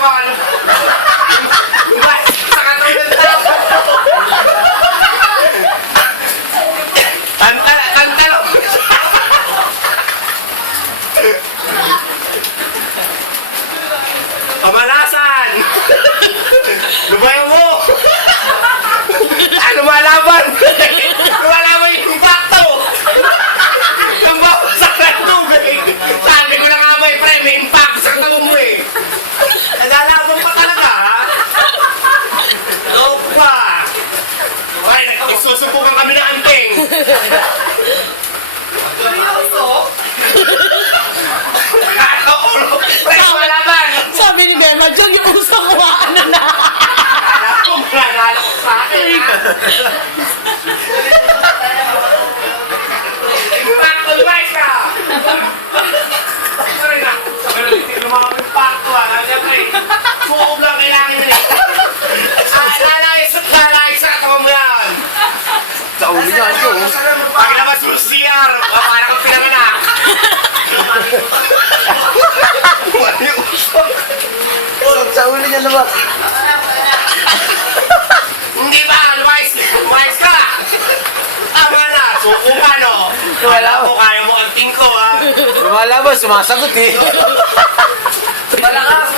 kumakalam. Sa katulad ng tao. Tantalo. Pamalasan! Lumayan mo! Lumalaban! Lumalaban yung impacto! Lumbawasak ng tubig! Sabi ko na nga ba, pre, may impact sa tao mo eh! Naglalabang pa talaga, ha? Loko pa! Ay, nagsusubukan kami ng anting! Seryoso? Pre, lumalaban! Sabi ni Bema, dyan yung uso ko, ano na. Nanalo ko sa akin, ha? Impacto, lumayas ka! Sorry na. Lumamang impacto, ha? Siyempre, sukob lang kailangan yun, eh. Lalayas sa katawan mo yan! Sa ulo niya, ano? Paglabas mo sa CR, para kang pinanganak. Sa ulo niya naman. Hindi ba? Lumayas ka! Tama na, suko ka, no? Wala Alam mo, kaya mo anting ko, ha? Lumalaban, sumasagot eh. Malakas